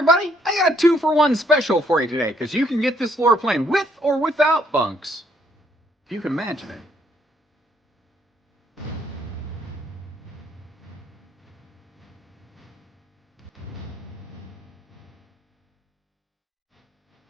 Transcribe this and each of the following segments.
everybody, I got a 2-for-1 special for you today, because you can get this floor plan with or without bunks. If you can imagine it.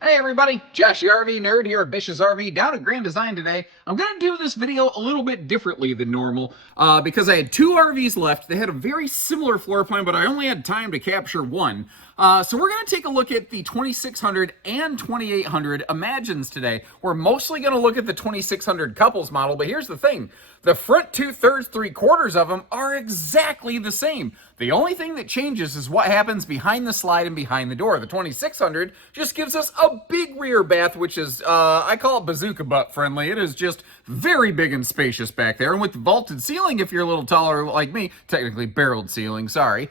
Hey everybody, Josh the RV nerd here at Bish's RV down at Grand Design today. I'm going to do this video a little bit differently than normal because I had two RVs left. They had a very similar floor plan, but I only had time to capture one. So we're going to take a look at the 2600 and 2800 Imagines today. We're mostly going to look at the 2600 couples model, but here's the thing. The front 2/3, 3/4 of them are exactly the same. The only thing that changes is what happens behind the slide and behind the door. The 2600 just gives us a big rear bath, which is, I call it bazooka butt friendly. It is just very big and spacious back there. And with the vaulted ceiling, if you're a little taller like me, technically barreled ceiling, sorry,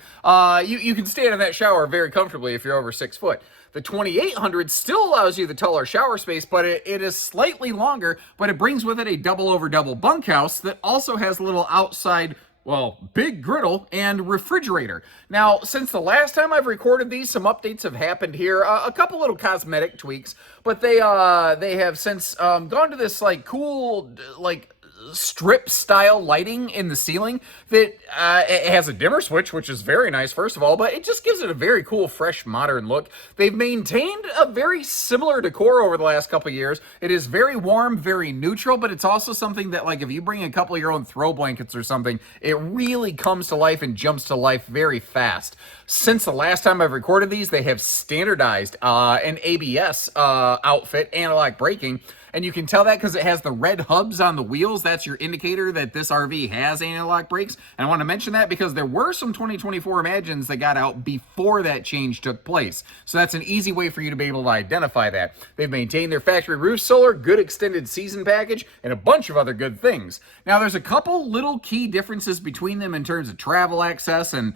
you can stand in that shower very comfortably if you're over 6 foot. The 2800 still allows you the taller shower space, but it is slightly longer, but it brings with it a double over double bunkhouse that also has a little outside, well, big griddle and refrigerator. Now, since the last time I've recorded these, some updates have happened here. A couple little cosmetic tweaks, but they have since gone to this like cool like strip style lighting in the ceiling that it has a dimmer switch, which is very nice first of all, but it just gives it a very cool, fresh, modern look. They've maintained a very similar decor over the last couple years. It is very warm, very neutral, but it's also something that, like, if you bring a couple of your own throw blankets or something, it really comes to life and jumps to life very fast. Since the last time I've recorded these, they have standardized an ABS outfit, anti-lock braking. And you can tell that because it has the red hubs on the wheels. That's your indicator that this RV has anti-lock brakes. And I want to mention that because there were some 2024 Imagines that got out before that change took place. So that's an easy way for you to be able to identify that. They've maintained their factory roof solar, good extended season package, and a bunch of other good things. Now, there's a couple little key differences between them in terms of travel access, and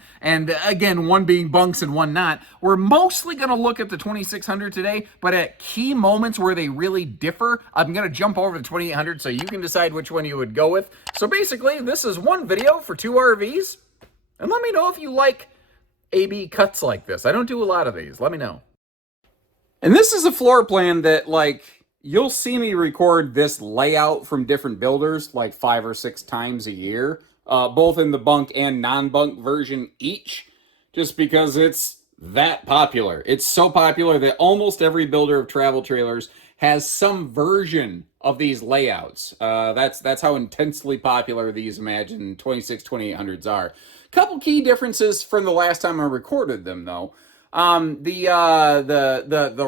again, one being bunks and one not. We're mostly going to look at the 2600 today, but at key moments where they really differ, I'm going to jump over to 2800 so you can decide which one you would go with. So basically, this is one video for two RVs. And let me know if you like A-B cuts like this. I don't do a lot of these. Let me know. And this is a floor plan that, like, you'll see me record this layout from different builders like 5 or 6 times a year, both in the bunk and non-bunk version each, just because it's that popular. It's so popular that almost every builder of travel trailers has some version of these layouts. That's how intensely popular these Imagine 2800s are. Couple key differences from the last time I recorded them, though. The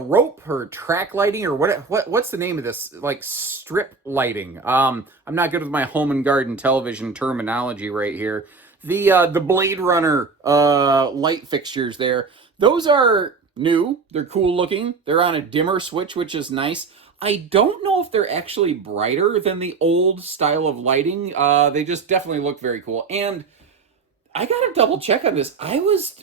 rope or track lighting, or what's the name of this? Like strip lighting. I'm not good with my home and garden television terminology right here. The Blade Runner light fixtures there. Those are new. They're cool looking. They're on a dimmer switch, which is nice. I don't know if they're actually brighter than the old style of lighting. They just definitely look very cool. And I gotta double check on this.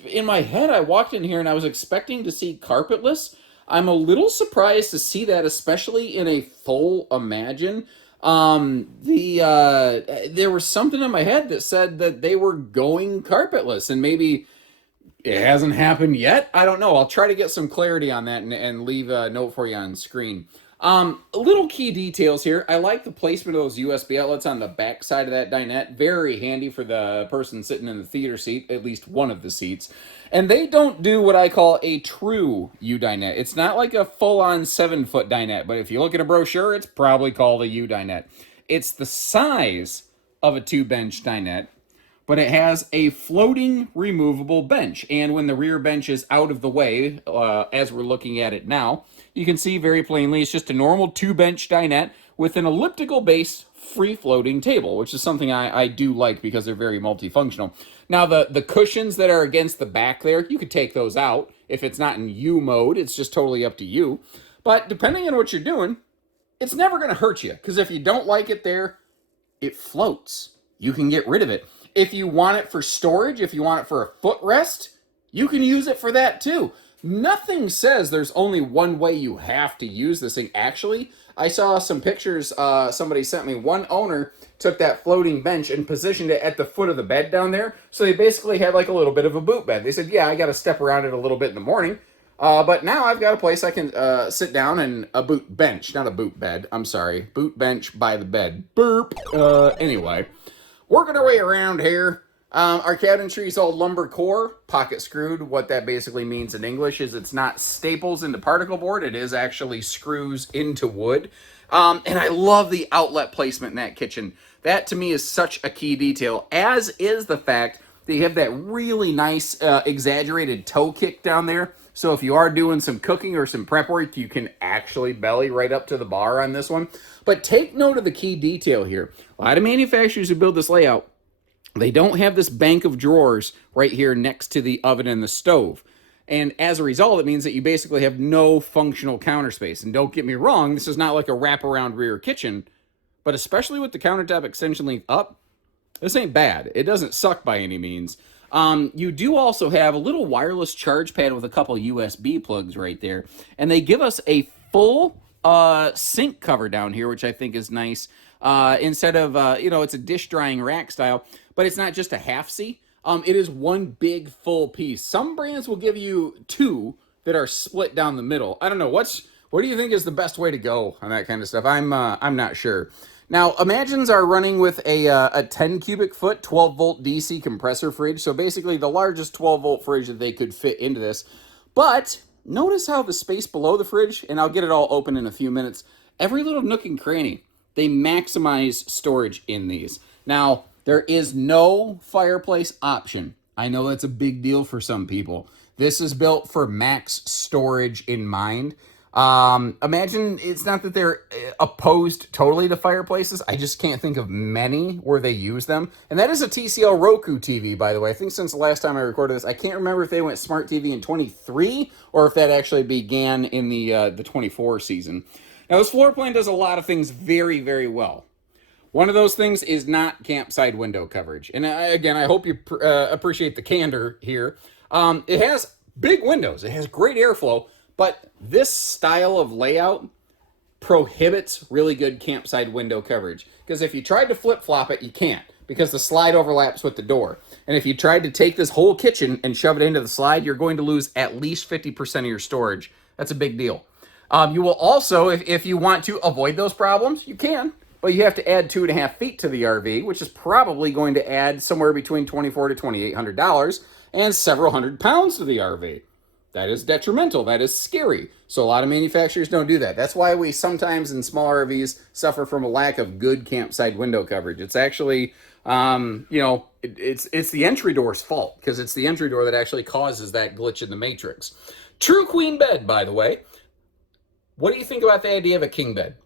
In my head, I walked in here and I was expecting to see carpetless. I'm a little surprised to see that, especially in a full Imagine. There was something in my head that said that they were going carpetless, and maybe it hasn't happened yet. I don't know. I'll try to get some clarity on that and leave a note for you on screen. Little key details here. I like the placement of those USB outlets on the back side of that dinette. Very handy for the person sitting in the theater seat, at least one of the seats. And they don't do what I call a true U-dinette. It's not like a full-on 7-foot dinette, but if you look at a brochure, it's probably called a U-dinette. It's the size of a 2-bench dinette, but it has a floating removable bench. And when the rear bench is out of the way, as we're looking at it now, you can see very plainly it's just a normal 2-bench dinette with an elliptical base free-floating table, which is something I do like because they're very multifunctional. Now, the cushions that are against the back there, you could take those out. If it's not in U mode, it's just totally up to you. But depending on what you're doing, it's never going to hurt you, because if you don't like it there, it floats. You can get rid of it. If you want it for storage, if you want it for a footrest, you can use it for that too. Nothing says there's only one way you have to use this thing. Actually, I saw some pictures somebody sent me. One owner took that floating bench and positioned it at the foot of the bed down there. So they basically had like a little bit of a boot bed. They said, yeah, I got to step around it a little bit in the morning, But now I've got a place I can sit down, and a boot bench, not a boot bed. I'm sorry, boot bench by the bed. Burp. Anyway, working our way around here. Our cabinetry is all lumber core, pocket screwed. What that basically means in English is it's not staples into particle board. It is actually screws into wood. And I love the outlet placement in that kitchen. That to me is such a key detail, as is the fact that you have that really nice exaggerated toe kick down there. So if you are doing some cooking or some prep work, you can actually belly right up to the bar on this one. But take note of the key detail here. A lot of manufacturers who build this layout, they don't have this bank of drawers right here next to the oven and the stove. And as a result, it means that you basically have no functional counter space. And don't get me wrong, this is not like a wraparound rear kitchen, but especially with the countertop extension length up, this ain't bad. It doesn't suck by any means. You do also have a little wireless charge pad with a couple USB plugs right there. And they give us a full sink cover down here, which I think is nice. Instead of, it's a dish drying rack style, but it's not just a half C. It is one big full piece. Some brands will give you two that are split down the middle. I don't know. What do you think is the best way to go on that kind of stuff? I'm not sure. Now, Imagines are running with a 10 cubic foot, 12 volt DC compressor fridge. So basically the largest 12 volt fridge that they could fit into this. But notice how the space below the fridge, and I'll get it all open in a few minutes, every little nook and cranny, they maximize storage in these. Now, there is no fireplace option. I know that's a big deal for some people. This is built for max storage in mind. Imagine it's not that they're opposed totally to fireplaces. I just can't think of many where they use them. And that is a TCL Roku TV, by the way. I think since the last time I recorded this, I can't remember if they went smart TV in 23 or if that actually began in the 24 season. Now, this floor plan does a lot of things very, very well. One of those things is not campsite window coverage. And again, I hope you appreciate the candor here. It has big windows. It has great airflow, but this style of layout prohibits really good campsite window coverage. Because if you tried to flip-flop it, you can't, because the slide overlaps with the door. And if you tried to take this whole kitchen and shove it into the slide, you're going to lose at least 50% of your storage. That's a big deal. You will also, if you want to avoid those problems, you can. But you have to add 2.5 feet to the RV, which is probably going to add somewhere between $2,400 to $2,800 and several hundred pounds to the RV. That is detrimental. That is scary. So a lot of manufacturers don't do that. That's why we sometimes in small RVs suffer from a lack of good campsite window coverage. It's actually, it's the entry door's fault, because it's the entry door that actually causes that glitch in the matrix. True queen bed, by the way. What do you think about the idea of a king bed?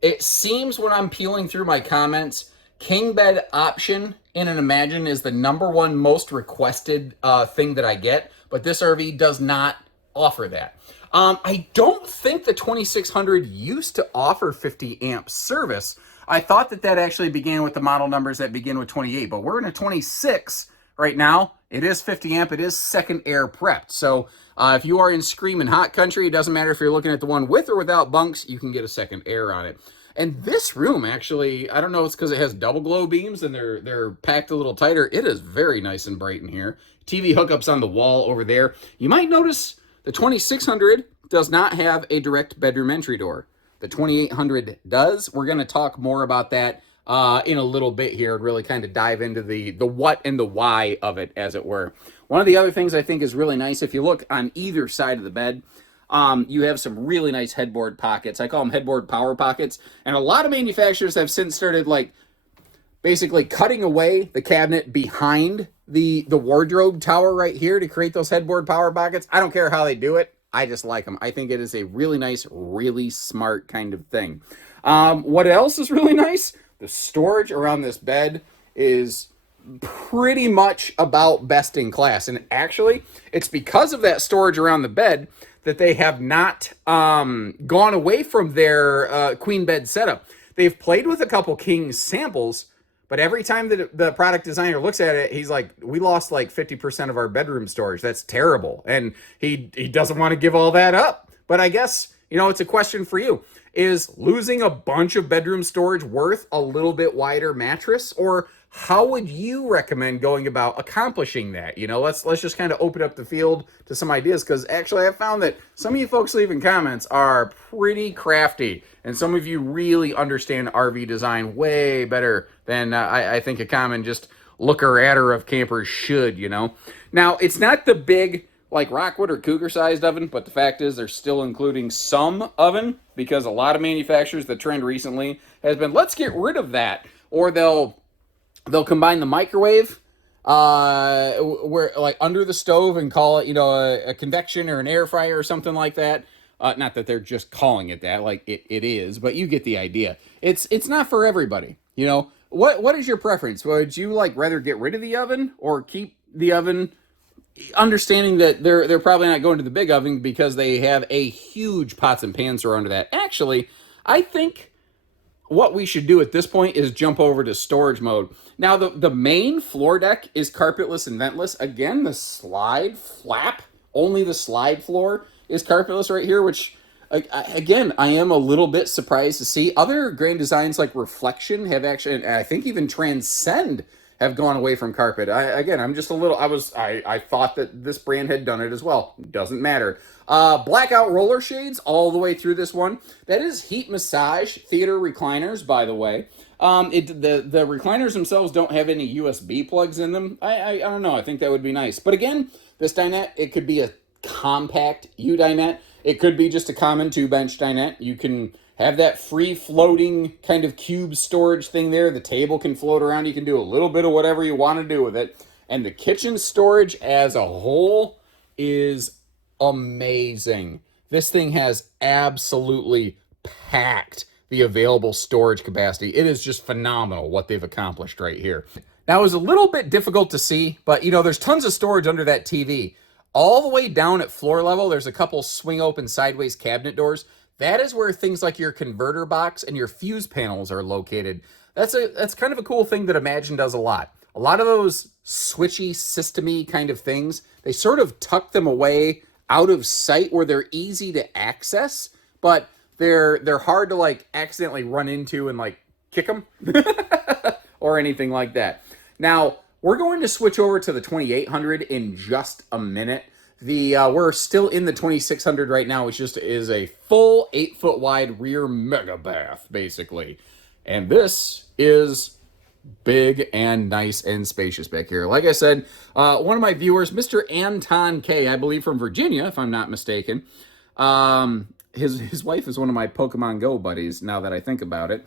It seems when I'm peeling through my comments, king bed option in an Imagine is the #1 most requested thing that I get, but this RV does not offer that. I don't think the 2600 used to offer 50 amp service. I thought that actually began with the model numbers that begin with 28, but we're in a 26 right now. It is 50 amp. It is second air prepped. So if you are in screaming hot country, it doesn't matter if you're looking at the one with or without bunks, you can get a second air on it. And this room actually, I don't know, it's because it has double glow beams and they're packed a little tighter. It is very nice and bright in here. TV hookups on the wall over there. You might notice the 2600 does not have a direct bedroom entry door. The 2800 does. We're going to talk more about that in a little bit here and really kind of dive into the what and the why of it, as it were. One of the other things I think is really nice, if you look on either side of the bed, you have some really nice headboard pockets. I call them headboard power pockets. And a lot of manufacturers have since started basically cutting away the cabinet behind the wardrobe tower right here to create those headboard power pockets. I don't care how they do it. I just like them. I think it is a really nice, really smart kind of thing. What else is really nice? The storage around this bed is pretty much about best in class. And actually, it's because of that storage around the bed that they have not gone away from their queen bed setup. They've played with a couple king samples, but every time that the product designer looks at it, he's like, we lost 50% of our bedroom storage. That's terrible. And he doesn't want to give all that up. But I guess, it's a question for you. Is losing a bunch of bedroom storage worth a little bit wider mattress? Or How would you recommend going about accomplishing that? You know, let's just kind of open up the field to some ideas, because actually I found that some of you folks leaving comments are pretty crafty, and some of you really understand RV design way better than I think a common just looker adder of campers should, you know. Now, it's not the big like Rockwood or Cougar sized oven, but the fact is they're still including some oven, because a lot of manufacturers, the trend recently has been, let's get rid of that, or they'll combine the microwave where like under the stove and call it, you know, a convection or an air fryer or something like that. Not that they're just calling it that, like it is, but you get the idea. It's not for everybody, you know. What is your preference? Would you like rather get rid of the oven or keep the oven, understanding that they're probably not going to the big oven because they have a huge pots and pans that are under that? Actually, I think what we should do at this point is jump over to storage mode. Now, the main floor deck is carpetless and ventless. Again, the slide flap, only the slide floor is carpetless right here, which, again, I am a little bit surprised to see. Other Grand Designs like Reflection have actually, and I think even Transcend, have gone away from carpet. I'm just a little, I thought that this brand had done it as well. Doesn't matter. Blackout roller shades all the way through this one. That is heat massage theater recliners, by the way. The recliners themselves don't have any USB plugs in them. I don't know. I think that would be nice. But again, this dinette, it could be a compact U-dinette. It could be just a common 2-bench dinette. You can have that free-floating kind of cube storage thing there. The table can float around. You can do a little bit of whatever you want to do with it. And the kitchen storage as a whole is amazing. This thing has absolutely packed the available storage capacity. It is just phenomenal what they've accomplished right here. Now, it was a little bit difficult to see, but, you know, there's tons of storage under that TV. All the way down at floor level, there's a couple swing-open sideways cabinet doors. That is where things like your converter box and your fuse panels are located. That's kind of a cool thing that Imagine does a lot. A lot of those switchy, systemy kind of things, they sort of tuck them away out of sight where they're easy to access, but they're hard to like accidentally run into and like kick them or anything like that. Now, we're going to switch over to the 2800 in just a minute. We're still in the 2600 right now, which just is a full 8-foot wide rear mega bath, basically. And this is big and nice and spacious back here. Like I said, one of my viewers, Mr. Anton K, I believe from Virginia, if I'm not mistaken. His wife is one of my Pokemon Go buddies, now that I think about it.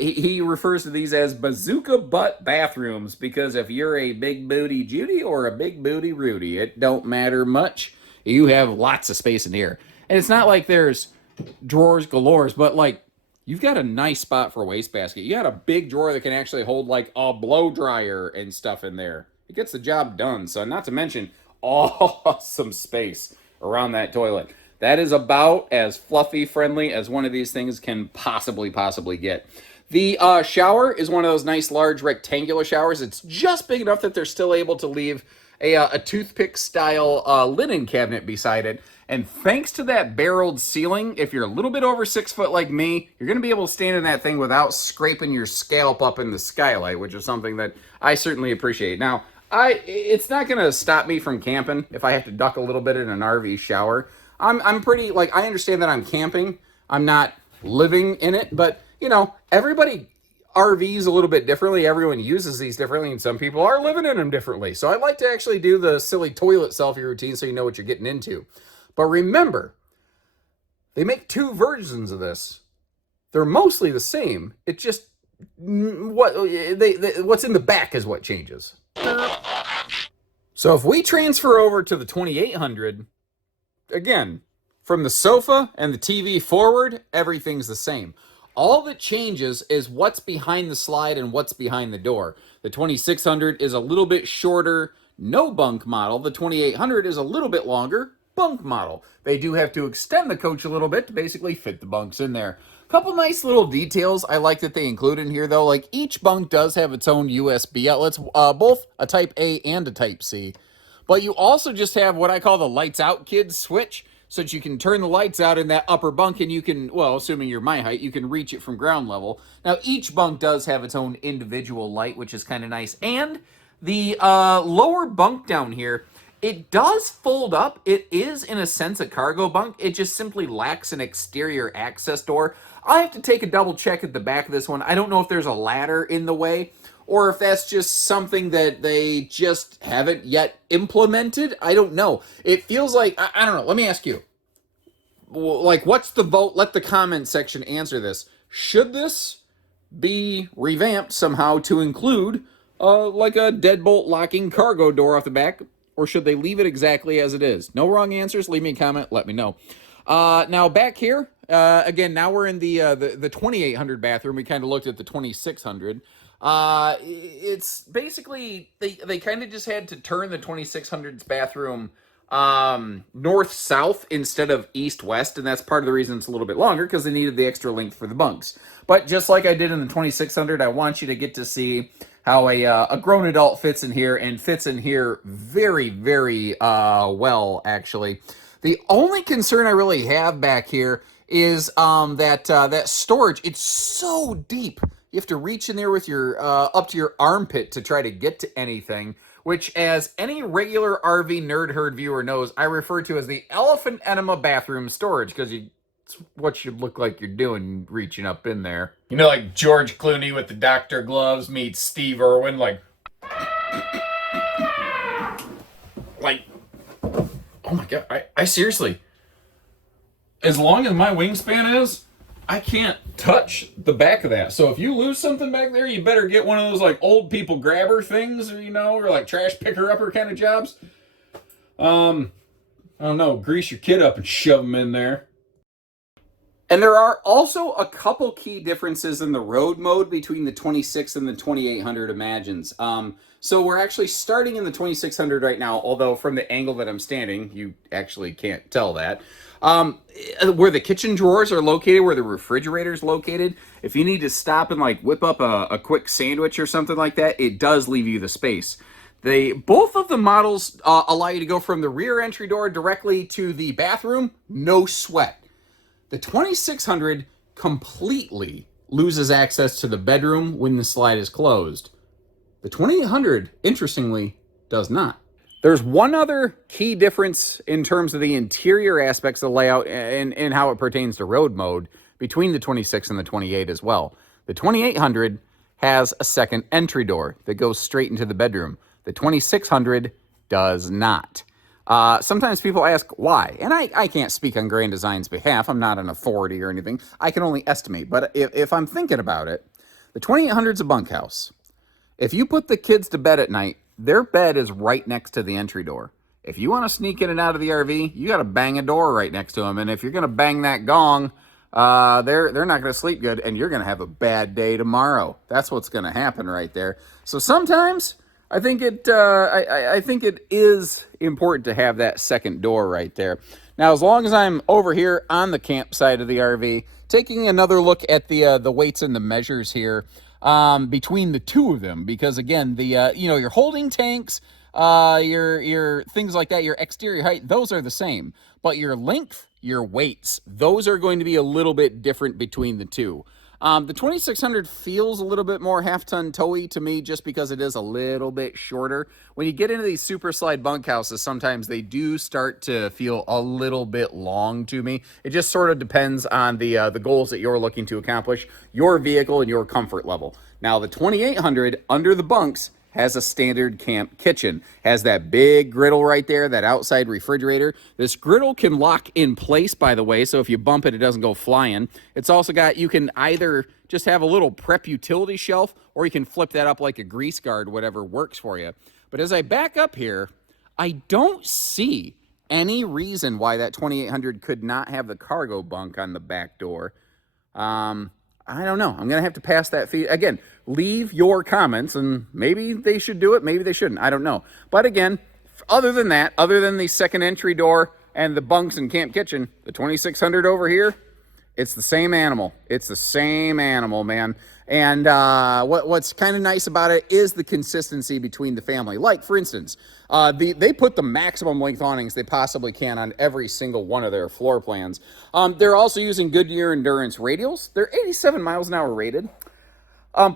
He refers to these as bazooka butt bathrooms, because if you're a big booty Judy or a big booty Rudy, it don't matter much. You have lots of space in here. And it's not like there's drawers galore, but like you've got a nice spot for a wastebasket. You got a big drawer that can actually hold like a blow dryer and stuff in there. It gets the job done. So not to mention awesome space around that toilet. That is about as fluffy friendly as one of these things can possibly get. The shower is one of those nice large rectangular showers. It's just big enough that they're still able to leave a toothpick style linen cabinet beside it. And thanks to that barreled ceiling, if you're a little bit over 6 foot like me, you're going to be able to stand in that thing without scraping your scalp up in the skylight, which is something that I certainly appreciate. Now, it's not going to stop me from camping if I have to duck a little bit in an RV shower. I'm pretty, like, I understand that I'm camping. I'm not living in it, but, you know, everybody RVs a little bit differently. Everyone uses these differently, and some people are living in them differently. So I like to actually do the silly toilet selfie routine so you know what you're getting into. But remember, they make 2 versions of this. They're mostly the same. It just, what's in the back is what changes. So if we transfer over to the 2800, again, from the sofa and the TV forward, everything's the same. All that changes is what's behind the slide and what's behind the door. The 2600 is a little bit shorter, no bunk model. The 2800 is a little bit longer, bunk model. They do have to extend the coach a little bit to basically fit the bunks in there. Couple nice little details I like that they include in here, though. Like, each bunk does have its own USB outlets, both a Type A and a Type C. But you also just have what I call the lights out kids switch. so that you can turn the lights out in that upper bunk, and you can, well, assuming you're my height, you can reach it from ground level. Now, each bunk does have its own individual light, which is kind of nice. And the lower bunk down here, it does fold up. It is, in a sense, a cargo bunk. It just simply lacks an exterior access door. I have to take a double check at the back of this one. I don't know if there's a ladder in the way, or if that's just something that they just haven't yet implemented. I don't know. It feels like, I don't know. Let me ask you. Like, what's the vote? Let the comment section answer this. Should this be revamped somehow to include like a deadbolt locking cargo door off the back, or should they leave it exactly as it is? No wrong answers. Leave me a comment. Let me know. Now back here, again, now we're in the 2800 bathroom. We kind of looked at the 2600. It's basically, they kind of just had to turn the 2600's bathroom north-south instead of east-west, and that's part of the reason it's a little bit longer, because they needed the extra length for the bunks. But just like I did in the 2600, I want you to get to see how a grown adult fits in here, and fits in here very, very well, actually. The only concern I really have back here is that storage. It's so deep. You have to reach in there with your up to your armpit to try to get to anything, which, as any regular RV Nerd Herd viewer knows, I refer to as the elephant enema bathroom storage, because it's what you look like you're doing reaching up in there. You know, like George Clooney with the doctor gloves meets Steve Irwin, like, oh my God, I seriously, as long as my wingspan is, I can't touch the back of that. So if you lose something back there, you better get one of those like old people grabber things, or, you know, or like trash picker upper kind of jobs. I don't know, grease your kid up and shove them in there. And there are also a couple key differences in the road mode between the 26 and the 2800 Imagines. So we're actually starting in the 2600 right now, although from the angle that I'm standing, you actually can't tell that. Where the kitchen drawers are located, where the refrigerator is located, if you need to stop and like whip up a quick sandwich or something like that, it does leave you the space. Both of the models allow you to go from the rear entry door directly to the bathroom, no sweat. The 2600 completely loses access to the bedroom when the slide is closed. The 2800, interestingly, does not. There's one other key difference in terms of the interior aspects of the layout and how it pertains to road mode between the 26 and the 28 as well. The 2800 has a second entry door that goes straight into the bedroom. The 2600 does not. Sometimes people ask why, and I can't speak on Grand Design's behalf. I'm not an authority or anything. I can only estimate, but if I'm thinking about it, the 2800 is a bunkhouse. If you put the kids to bed at night, their bed is right next to the entry door. If you want to sneak in and out of the RV, you got to bang a door right next to them, and if you're going to bang that gong, they're not going to sleep good, and you're going to have a bad day tomorrow. That's what's going to happen right there. So sometimes I think it is important to have that second door right there. Now, as long as I'm over here on the campsite of the RV, taking another look at the weights and the measures here between the two of them, because again, your holding tanks, your things like that, your exterior height, those are the same, but your length, your weights, those are going to be a little bit different between the two. The 2600 feels a little bit more half-ton towy to me, just because it is a little bit shorter. When you get into these super slide bunkhouses, sometimes they do start to feel a little bit long to me. It just sort of depends on the goals that you're looking to accomplish, your vehicle, and your comfort level. Now, the 2800 under the bunks has a standard camp kitchen, has that big griddle right there, that outside refrigerator. This griddle can lock in place, by the way, so if you bump it, it doesn't go flying. It's also got, you can either just have a little prep utility shelf, or you can flip that up like a grease guard, whatever works for you. But as I back up here, I don't see any reason why that 2800 could not have the cargo bunk on the back door. I don't know. I'm going to have to pass that feed. Again, leave your comments, and maybe they should do it, maybe they shouldn't. I don't know. But again, other than that, other than the second entry door and the bunks and camp kitchen, the 2600 over here, It's the same animal. It's the same animal, man. And what's kind of nice about it is the consistency between the family. Like, for instance, they put the maximum length awnings they possibly can on every single one of their floor plans. They're also using Goodyear Endurance radials. They're 87 miles an hour rated.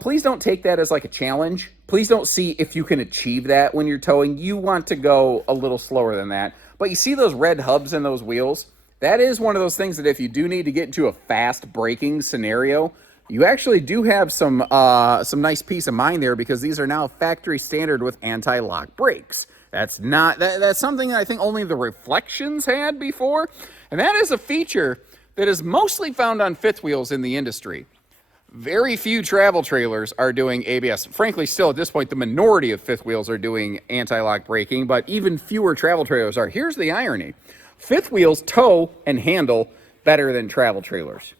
Please don't take that as like a challenge. Please don't see if you can achieve that when you're towing. You want to go a little slower than that. But you see those red hubs in those wheels? That is one of those things that if you do need to get into a fast braking scenario, you actually do have some nice peace of mind there, because these are now factory standard with anti-lock brakes. That's something that I think only the Reflections had before, and that is a feature that is mostly found on fifth wheels in the industry. Very few travel trailers are doing ABS. Frankly, still at this point, the minority of fifth wheels are doing anti-lock braking, but even fewer travel trailers are. Here's the irony. Fifth wheels tow and handle better than travel trailers.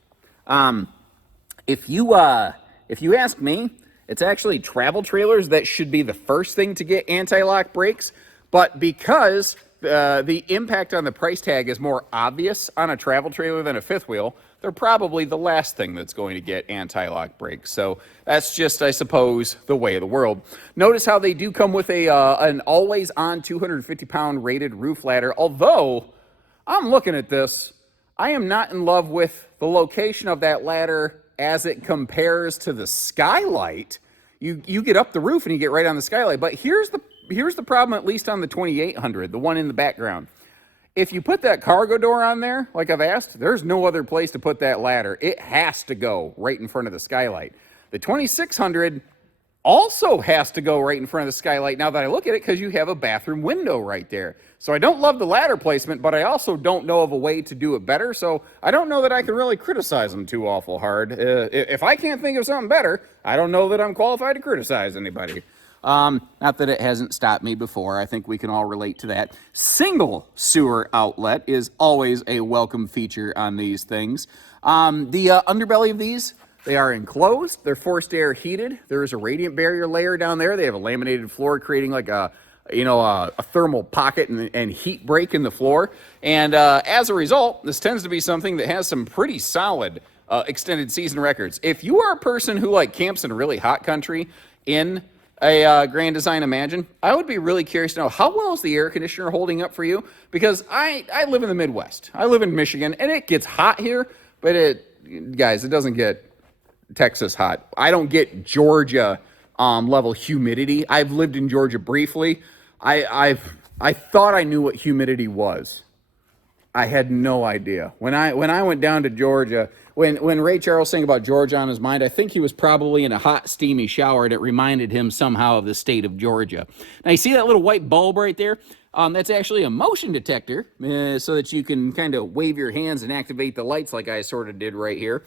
If you ask me, it's actually travel trailers that should be the first thing to get anti-lock brakes, but because the impact on the price tag is more obvious on a travel trailer than a fifth wheel, they're probably the last thing that's going to get anti-lock brakes. So that's just, I suppose, the way of the world. Notice how they do come with an always-on 250-pound rated roof ladder, although I'm looking at this, I am not in love with the location of that ladder as it compares to the skylight. You get up the roof and you get right on the skylight, but here's the problem, at least on the 2800, the one in the background. If you put that cargo door on there, like I've asked, there's no other place to put that ladder. It has to go right in front of the skylight. The 2600 also has to go right in front of the skylight now that I look at it, because you have a bathroom window right there. So I don't love the ladder placement, but I also don't know of a way to do it better, so I don't know that I can really criticize them too awful hard. If I can't think of something better, I don't know that I'm qualified to criticize anybody. Not that it hasn't stopped me before. I think we can all relate to that. Single sewer outlet is always a welcome feature on these things. The underbelly of these, they are enclosed. They're forced air heated. There is a radiant barrier layer down there. They have a laminated floor, creating like a thermal pocket and heat break in the floor. And as a result, this tends to be something that has some pretty solid extended season records. If you are a person who like camps in a really hot country in a Grand Design Imagine, I would be really curious to know, how well is the air conditioner holding up for you? Because I live in the Midwest. I live in Michigan, and it gets hot here, but it doesn't get Texas hot. I don't get Georgia level humidity. I've lived in Georgia briefly. I thought I knew what humidity was. I had no idea. When I went down to Georgia, when Ray Charles sang about Georgia on his mind, I think he was probably in a hot, steamy shower, and it reminded him somehow of the state of Georgia. Now, you see that little white bulb right there? That's actually a motion detector, so that you can kind of wave your hands and activate the lights like I sort of did right here.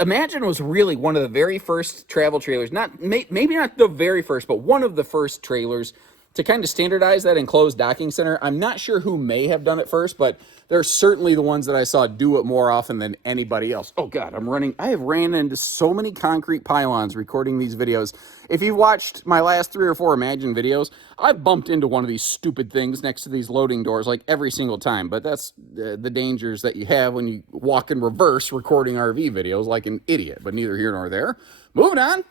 Imagine was really one of the very first travel trailers, maybe not the very first, but one of the first trailers to kind of standardize that enclosed docking center. I'm not sure who may have done it first, but they're certainly the ones that I saw do it more often than anybody else. Oh God, I have ran into so many concrete pylons recording these videos. If you've watched my last 3 or 4 Imagine videos, I've bumped into one of these stupid things next to these loading doors like every single time, but that's the dangers that you have when you walk in reverse recording RV videos like an idiot, but neither here nor there. Moving on.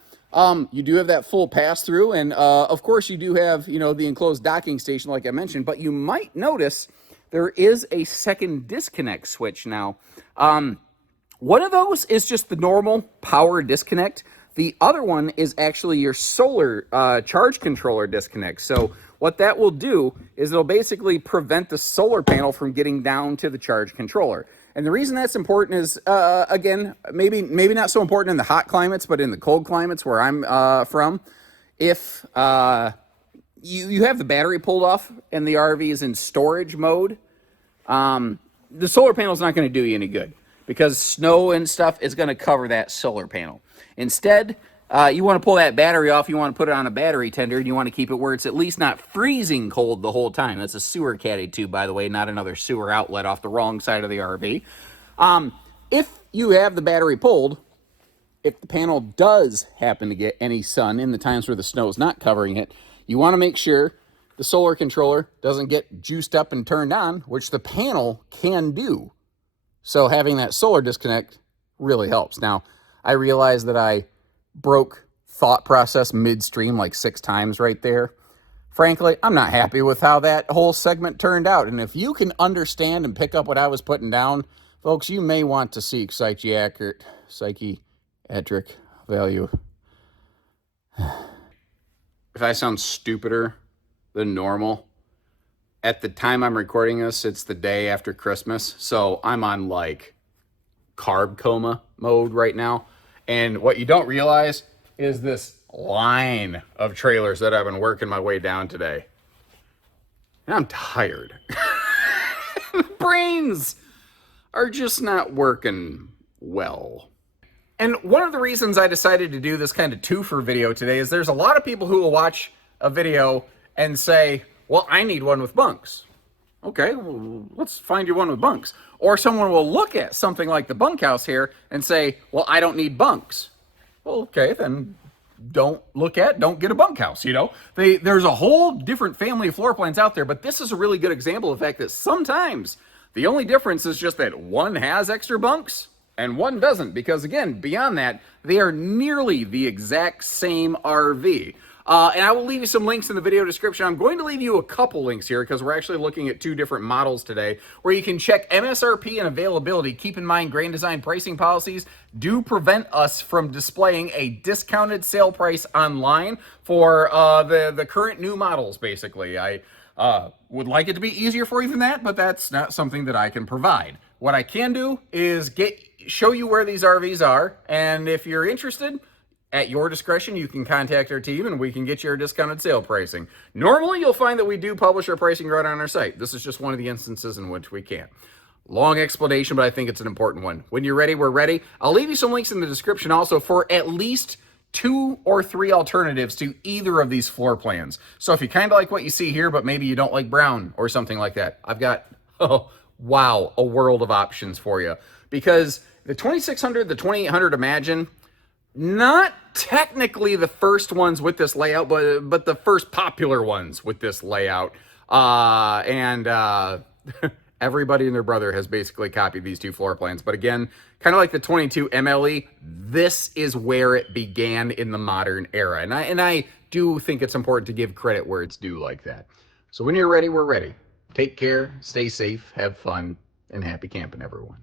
You do have that full pass-through, and of course you do have, the enclosed docking station like I mentioned, but you might notice there is a second disconnect switch now. One of those is just the normal power disconnect. The other one is actually your solar charge controller disconnect. So what that will do is it'll basically prevent the solar panel from getting down to the charge controller. And the reason that's important is, again, maybe not so important in the hot climates, but in the cold climates where I'm from, if you have the battery pulled off and the RV is in storage mode, the solar panel is not going to do you any good, because snow and stuff is going to cover that solar panel. Instead, you want to pull that battery off, you want to put it on a battery tender, and you want to keep it where it's at least not freezing cold the whole time. That's a sewer caddy tube, by the way, not another sewer outlet off the wrong side of the RV. If you have the battery pulled, if the panel does happen to get any sun in the times where the snow is not covering it, you want to make sure the solar controller doesn't get juiced up and turned on, which the panel can do. So having that solar disconnect really helps. Now, I realize that I broke thought process midstream like 6 times right there. Frankly, I'm not happy with how that whole segment turned out. And if you can understand and pick up what I was putting down, folks, you may want to seek psychiatric value. If I sound stupider than normal, at the time I'm recording this, it's the day after Christmas. So I'm on like carb coma mode right now. And what you don't realize is this line of trailers that I've been working my way down today. And I'm tired. The brains are just not working well. And one of the reasons I decided to do this kind of twofer video today is there's a lot of people who will watch a video and say, well, I need one with bunks. Okay, well, let's find you one with bunks. Or someone will look at something like the bunkhouse here and say, well, I don't need bunks. Well, okay, then don't get a bunkhouse, you know? There's a whole different family of floor plans out there, but this is a really good example of the fact that sometimes the only difference is just that one has extra bunks and one doesn't, because again, beyond that, they are nearly the exact same RV. And I will leave you some links in the video description. I'm going to leave you a couple links here because we're actually looking at 2 different models today where you can check MSRP and availability. Keep in mind, Grand Design pricing policies do prevent us from displaying a discounted sale price online for the current new models, basically. I would like it to be easier for you than that, but that's not something that I can provide. What I can do is show you where these RVs are, and if you're interested, at your discretion, you can contact our team and we can get you our discounted sale pricing. Normally, you'll find that we do publish our pricing right on our site. This is just one of the instances in which we can't. Long explanation, but I think it's an important one. When you're ready, we're ready. I'll leave you some links in the description also for at least 2 or 3 alternatives to either of these floor plans. So if you kind of like what you see here, but maybe you don't like brown or something like that, I've got, oh, wow, a world of options for you. Because the 2600, the 2800 Imagine, not technically the first ones with this layout, but the first popular ones with this layout. Everybody and their brother has basically copied these 2 floor plans. But again, kind of like the 22 MLE, this is where it began in the modern era. And I do think it's important to give credit where it's due like that. So when you're ready, we're ready. Take care, stay safe, have fun, and happy camping, everyone.